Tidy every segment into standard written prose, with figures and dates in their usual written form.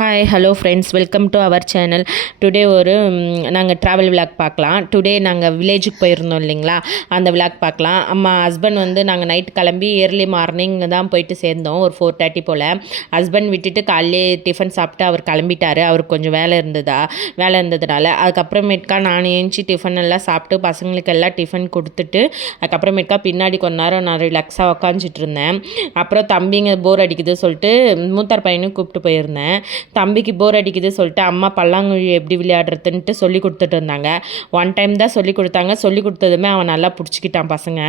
Hi hello friends, welcome to our channel. Today நாங்கள் travel vlog பார்க்கலாம். Today நாங்கள் வில்லேஜுக்கு போயிருந்தோம் இல்லைங்களா, அந்த விளாக் பார்க்கலாம். ஹஸ்பண்ட் நாங்கள் நைட் கிளம்பி ஏர்லி மார்னிங் தான் போயிட்டு சேர்ந்தோம், ஒரு 4:30 போல். ஹஸ்பண்ட் விட்டுட்டு காலையிலே டிஃபன் சாப்பிட்டு அவர் கிளம்பிட்டார். அவருக்கு கொஞ்சம் வேலை இருந்ததுனால அதுக்கப்புறமேட்கா நான் ஏஞ்சி டிஃபன் எல்லாம் சாப்பிட்டு பசங்களுக்கு எல்லாம் டிஃபன் கொடுத்துட்டு அதுக்கப்புறமேட்கா பின்னாடி கொஞ்ச நேரம் நான் ரிலாக்ஸாக உக்காந்துட்டு இருந்தேன். அப்புறம் தம்பிங்க போர் அடிக்குது சொல்லிட்டு மூத்தார் பையனும் கூப்பிட்டு போயிருந்தேன். தம்பிக்கு போர் அடிக்குது சொல்லிட்டு அம்மா பல்லாங்குழி எப்படி விளையாடுறதுன்ட்டு சொல்லி கொடுத்துட்டு இருந்தாங்க. ஒன் டைம் தான் சொல்லி கொடுத்தாங்க. சொல்லி கொடுத்ததுமே அவன் நல்லா பிடிச்சிக்கிட்டான். பசங்க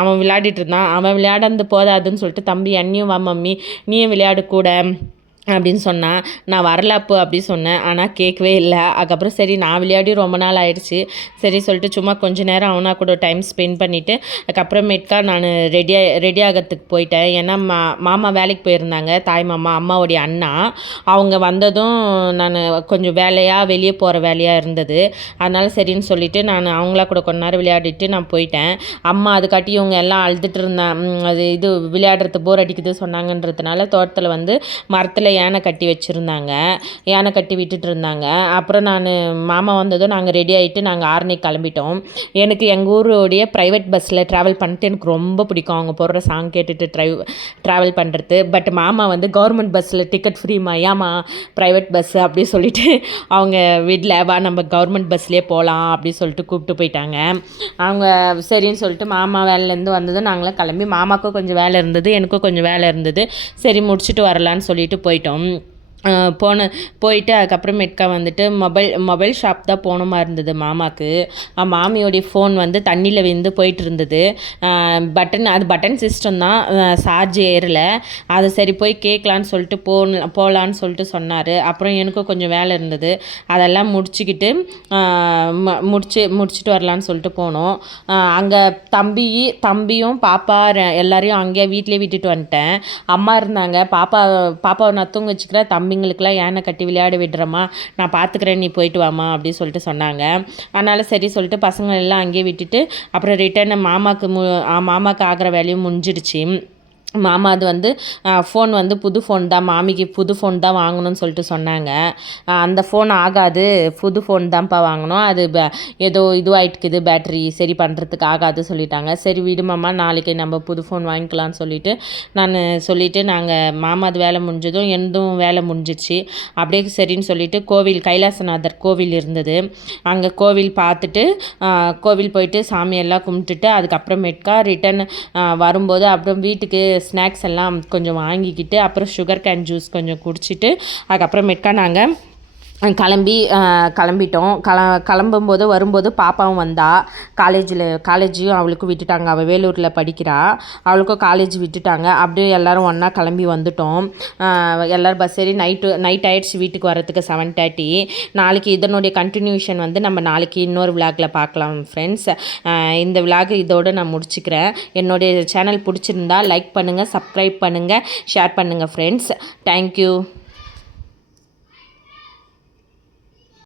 அவன் விளையாடிட்டு இருந்தான். அவன் விளையாடுறது போதாதுன்னு சொல்லிட்டு தம்பி என்னையும் வா மம்மி நீயும் விளையாடு கூட அப்படின்னு சொன்னான். நான் வரலப்பு அப்படி சொன்னேன், ஆனால் கேட்கவே இல்லை. அதுக்கப்புறம் சரி நான் விளையாடி ரொம்ப நாள் ஆயிடுச்சு, சரி சொல்லிட்டு சும்மா கொஞ்சம் நேரம் அவனா கூட டைம் ஸ்பெண்ட் பண்ணிவிட்டு அதுக்கப்புறமேட்கா நான் ரெடி ஆகிறதுக்கு போயிட்டேன். ஏன்னா மாமா வேலைக்கு போயிருந்தாங்க, தாய் மாமா அம்மாவுடைய அண்ணா. அவங்க வந்ததும் நான் கொஞ்சம் வெளியே போகிற வேலையாக இருந்தது. அதனால் சரின்னு சொல்லிவிட்டு நான் அவங்களா கூட கொஞ்ச நேரம் விளையாடிட்டு நான் போயிட்டேன். அம்மா அதுக்காட்டி இவங்க எல்லாம் அழுதுட்டு இருந்தேன். அது விளையாடுறது போர் அடிக்குது சொன்னாங்கன்றதுனால தோட்டத்தில் மரத்தில் யானை கட்டி வச்சுருந்தாங்க, யானை கட்டி விட்டுட்டு இருந்தாங்க. அப்புறம் நான் மாமா வந்ததும் நாங்கள் ரெடி ஆகிட்டு நாங்கள் 6 கிளம்பிட்டோம். எனக்கு எங்கள் ஊருடைய ப்ரைவேட் பஸ்ஸில் ட்ராவல் பண்ணிட்டு எனக்கு ரொம்ப பிடிக்கும். அவங்க போடுற சாங் கேட்டுட்டு ட்ராவல் பண்ணுறது. பட் மாமா கவர்மெண்ட் பஸ்ஸில் டிக்கெட் ஃப்ரீமா, ஏமா ப்ரைவேட் பஸ்ஸு அப்படி சொல்லிட்டு அவங்க வீட்டில் வா நம்ம கவர்மெண்ட் பஸ்லேயே போகலாம் அப்படி சொல்லிட்டு கூப்பிட்டு போயிட்டாங்க. அவங்க சரின்னு சொல்லிட்டு மாமா வேலையிலேருந்து வந்ததும் நாங்களாம் கிளம்பி, மாமாவுக்கும் கொஞ்சம் வேலை இருந்தது, எனக்கும் கொஞ்சம் வேலை இருந்தது, சரி முடிச்சுட்டு வரலான்னு சொல்லிட்டு போயிட்டோம். போயிட்டு அதுக்கப்புறமேட்கா மொபைல் ஷாப் தான் போன மாதிரி இருந்தது மாமாவுக்கு. மாமியோடைய ஃபோன் தண்ணியில் விழுந்து போயிட்டு இருந்தது. பட்டன் சிஸ்டம் தான், சார்ஜ் ஏறலை. அது சரி போய் கேட்கலான்னு சொல்லிட்டு போகலான்னு சொல்லிட்டு சொன்னார். அப்புறம் எனக்கும் கொஞ்சம் வேலை இருந்தது, அதெல்லாம் முடிச்சுக்கிட்டு முடிச்சுட்டு வரலான்னு சொல்லிட்டு போனோம். அங்கே தம்பியும் பாப்பா எல்லாரையும் அங்கேயே வீட்டிலே விட்டுட்டு வந்துட்டேன். அம்மா இருந்தாங்க. பாப்பாவை நான் தூங்க வச்சுக்கிறேன், தம்பிங்களுக்கெல்லாம் யானை கட்டி விளையாட விடுறம்மா, நான் பார்த்துக்கிறேன், நீ போயிட்டு வாமா அப்படின்னு சொல்லிட்டு சொன்னாங்க. அதனால் சரி சொல்லிட்டு பசங்க எல்லாம் அங்கேயே விட்டுட்டு அப்புறம் ரிட்டர்ன் மாமாவுக்கு ஆகிற வேலையும் முடிஞ்சிடுச்சு. மாமா ஃபோன் புது ஃபோன் தான், மாமிக்கு புது ஃபோன் தான் வாங்கணும்னு சொல்லிட்டு சொன்னாங்க. அந்த ஃபோன் ஆகாது, புது ஃபோன் தான்ப்பா வாங்கணும், அது ஏதோ இதுவாகிட்டுக்குது, பேட்ரி சரி பண்ணுறதுக்கு ஆகாது சொல்லிட்டாங்க. சரி விடுமாம்மா, நாளைக்கு நம்ம புது ஃபோன் வாங்கிக்கலாம்னு சொல்லிட்டு நாங்கள் மாமாது வேலை முடிஞ்சதும் எனதும் வேலை முடிஞ்சிடுச்சு. அப்படியே சரின்னு சொல்லிட்டு கைலாசநாதர் கோவில் இருந்தது, அங்கே கோவில் பார்த்துட்டு கோவில் போயிட்டு சாமியெல்லாம் கும்பிட்டுட்டு அதுக்கப்புறமேட்கா ரிட்டன் வரும்போது அப்புறம் வீட்டுக்கு ஸ்நாக்ஸ் எல்லாம் கொஞ்சம் வாங்கிக்கிட்டு அப்புறம் சுகர் கேன் ஜூஸ் கொஞ்சம் குடிச்சிட்டு அதுக்கப்புறமேட்கா நாங்கள் கிளம்பிட்டோம். கிளம்பும்போது வரும்போது பாப்பாவும் வந்தா. காலேஜையும் அவளுக்கும் விட்டுட்டாங்க. அவள் வேலூரில் படிக்கிறா, அவளுக்கும் காலேஜ் விட்டுட்டாங்க. அப்படியே எல்லோரும் ஒன்றா கிளம்பி வந்துட்டோம். எல்லோரும் பஸ் ஏறி நைட் ஆகிடுச்சு வீட்டுக்கு வரத்துக்கு 7:30. நாளைக்கு இதனுடைய கண்டினியூஷன் நம்ம நாளைக்கு இன்னொரு விளாகில் பார்க்கலாம் ஃப்ரெண்ட்ஸ். இந்த விளாக் இதோடு நான் முடிச்சுக்கிறேன். என்னுடைய சேனல் பிடிச்சிருந்தா லைக் பண்ணுங்கள், சப்ஸ்கிரைப் பண்ணுங்கள், ஷேர் பண்ணுங்கள் ஃப்ரெண்ட்ஸ். தேங்க்யூ.